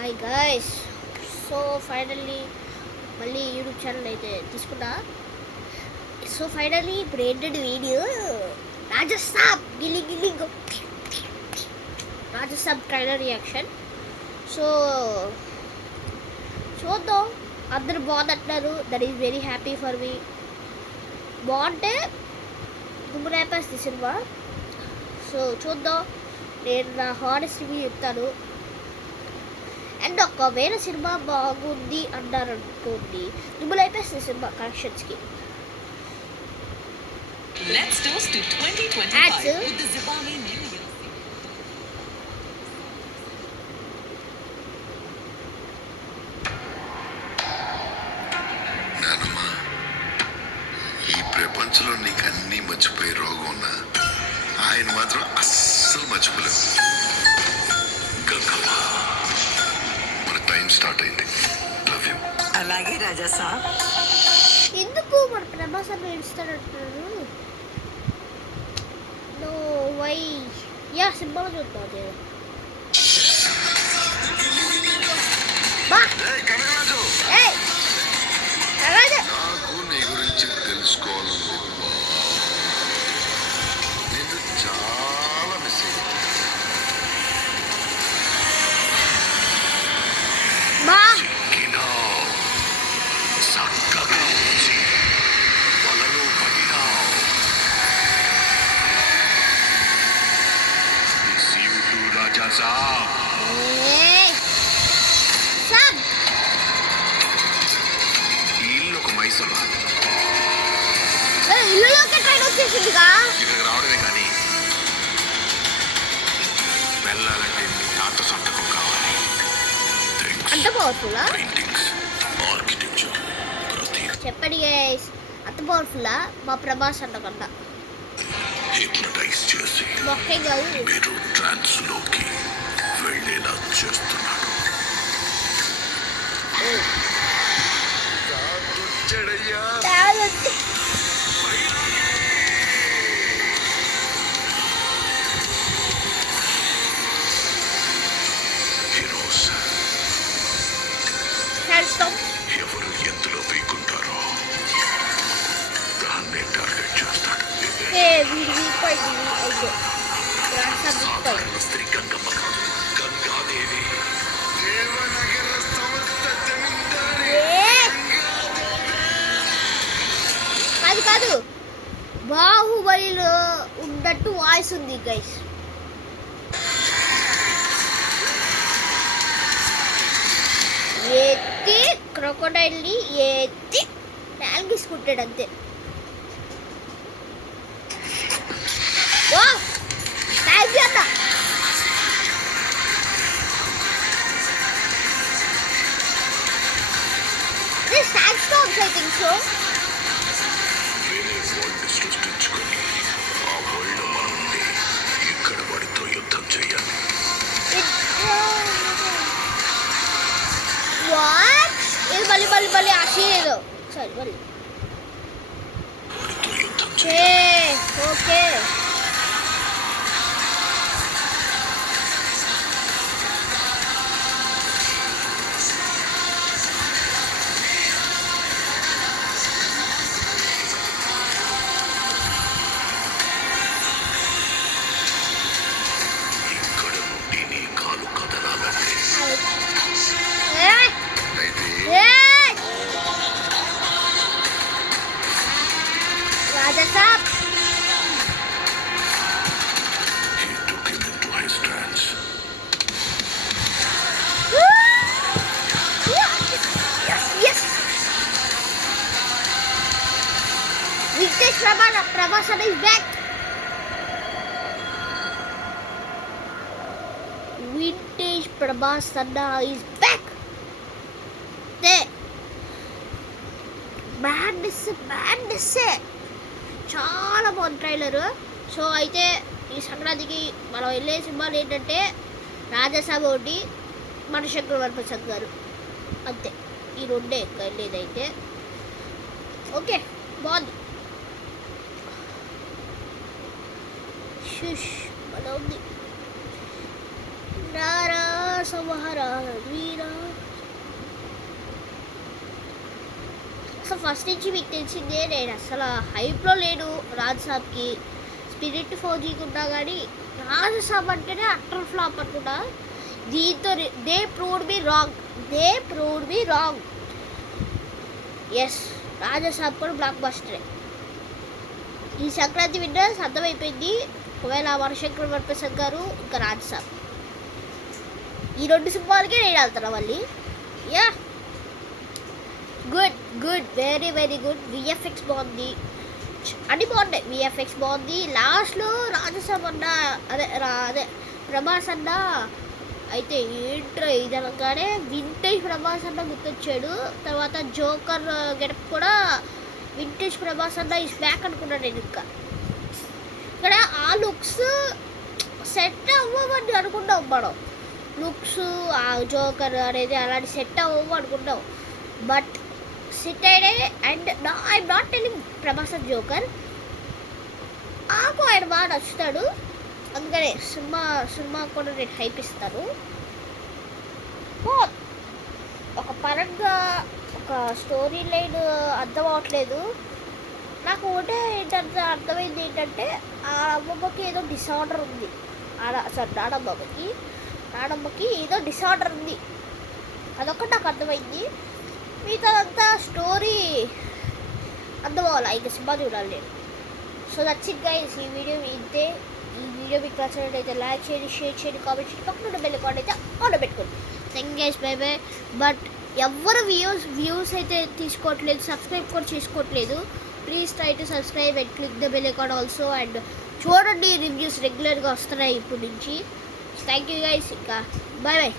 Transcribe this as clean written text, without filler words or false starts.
Hi guys. So finally మళ్ళీ YouTube channel అయితే తీసుకున్నా. సో ఫైనల్లీ ఇప్పుడు ఏంటంటే వీడియో రాజస్థాన్ గిల్లి గిల్లి రాజస్థాన్ ట్రైలర్ రియాక్షన్. సో చూద్దాం, అందరూ బాగుందంటున్నారు. That is very happy for me. బాగుంటే దుమ్ములేపేస్తుంది సినిమా. సో చూద్దాం, నేను నా హానెస్ట్ రివ్యూ చెప్తాను. అండ్ ఒకవేళ సినిమా బాగుంది అన్నారనుకోండి, దుమ్ములైపేస్తుంది సినిమా కలెక్షన్స్కి. ఈ ప్రపంచంలో నీకు అన్నీ మర్చిపోయే రోగం ఉన్నా ఆయన మాత్రం అస్సలు మర్చిపోలేదు. గంగమ్మ, మన టైం స్టార్ట్ అయింది. Love you. అలాగే రాజా సాబ్. ఎందుకు మన ప్రభాస్ అన్న ఇస్తాడంటున్నారు? No why. యా సినిమాలో చూద్దాం. నాకు నీ గురించి తెలుసుకోవాలని నేను చాలా మిస్ అయ్యాను. ఇల్లులోకి ట్రైన్ వచ్చేసిందిగా. ఇక్కడికి రావడమే కానీ వెళ్ళాలంటే మీ తాత సంతకం కావాలి. అంత పవర్ఫుల్లా? పెయింటింగ్స్, ఆర్కిటెక్చర్, ప్రతి చెప్పండి గైస్, అంత పవర్ఫుల్లా మా ప్రభాస్ అన్న కన్నా? హిప్నటైజ్ చేసి మొక్కే కాదు, మీరు ట్రాన్స్ లోకి వెళ్ళేలా చేస్తున్నాడు. ఎవరు ఎందులో పీకుంటారో దాన్ని టార్గెట్ చేస్తాడు. సాధారణ స్త్రీ గంగమ్మ కాదు, గంగాదేవి. దేవనగర సంస్థ జమీందారి అది కాదు, బాహుబలిలో ఉన్నట్టు వాయిస్ ఉంది గైస్. ఎత్తి క్రొకోడైల్ని ఎత్తి నాలుగేసుకుంటాడు అంతే. I think so. సృష్టించుకొని ఆ వరల్డ్ మనల్ని ఇక్కడ వాడితో యుద్ధం చేయాలి. What? ఇది మళ్ళీ ఆశీర్వాదం. సరే మళ్ళీ వాడితో యుద్ధం చేయాలి. Okay. Raja Saab. He took him into his trance. Yes. Vintage Prabhas is back. Vintage Prabhas is back. Madness. చాలా బాగుంది ట్రైలర్. సో అయితే ఈ సంక్రాంతికి మనం వెళ్ళే సినిమాలు ఏంటంటే రాజాసాబ్ ఒకటి, మనశంకర్ వరప్రసాద్ గారు, అంతే. ఈ రెండే ఎక్కువ వెళ్ళేదైతే. ఓకే, బాగుంది. శుష్ మన ఉంది. సంహార వీర అసలు ఫస్ట్ నుంచి మీకు తెలిసిందే, నేను అసలు హైప్లో లేను రాజ్ సాబ్కి. స్పిరిట్ ఫౌజీకి ఉన్నా కానీ రాజ్ సాబ్ అంటేనే అట్టర్ ఫ్లాప్ అనుకున్నా. దీంతో they proved me wrong. Yes, Raja Saab కూడా బ్లాక్ బస్టరే. ఈ సంక్రాంతి విన్నర్స్ అర్థమైపోయింది. ఒకవేళ వరశంకర్ వరప్రసాద్ గారు ఇంకా రాజ్ సాబ్, ఈ 2 సినిమాలకే నేను వెళ్తాను మళ్ళీ. Yeah, good, very good. VFX బాగుంది, అన్ని బాగున్నాయి. విఎఫ్ఎక్స్ బాగుంది. లాస్ట్లో రాజసాబ్ అన్న అదే ప్రభాస్ అన్న అయితే ఏంట్రా ఇది అనగానే వింటేజ్ ప్రభాస్ అన్న గుర్తొచ్చాడు. తర్వాత జోకర్ గెటప్ కూడా వింటేజ్ ప్రభాస్ అన్న ఈస్ బ్యాక్ అనుకున్నాను నేను. ఇంకా ఇక్కడ ఆ లుక్స్ సెట్ అవ్వమని అనుకున్నాం మనం. లుక్స్ ఆ జోకర్ అనేది అలాంటి సెట్ అవ్వము అనుకున్నాం. బట్ సెట్ అయ్యాడే. And I'm not telling Prabhas joker, నాకు ఆయన బాగా నచ్చుతాడు. అందుకనే సినిమా కూడా నేను హైప్ ఇస్తాను. ఒక పరంగా ఒక స్టోరీ లైన్ అర్థం అవ్వట్లేదు నాకు. ఒకటే ఏంటంటే అర్థమైంది ఏంటంటే ఆ అమ్మమ్మకి ఏదో డిసార్డర్ ఉంది. నానమ్మకి ఏదో డిసార్డర్ ఉంది, అదొక్కటి నాకు అర్థమైంది. మిగతాదంతా స్టోరీ అర్థం అవ్వాలి, ఇంకా సినిమా చూడాలి నేను. So that's it guys. ఈ వీడియో ఇంతే. ఈ వీడియో మీకు నచ్చినట్లయితే లైక్ చేయండి, షేర్ చేయండి, కామెంట్ చేయండి, పక్కన బెల్ ఐకాన్ అయితే ఆన్ పెట్టుకోండి. Thank you guys, by by. But ఎవరు వ్యూస్ అయితే తీసుకోవట్లేదు, సబ్స్క్రైబ్ కూడా చేసుకోవట్లేదు. Please try to subscribe and click the bell icon also. And చూడండి, రివ్యూస్ రెగ్యులర్గా వస్తున్నాయి ఇప్పుడు నుంచి. థ్యాంక్ యూ గైస్, ఇంకా బై బై.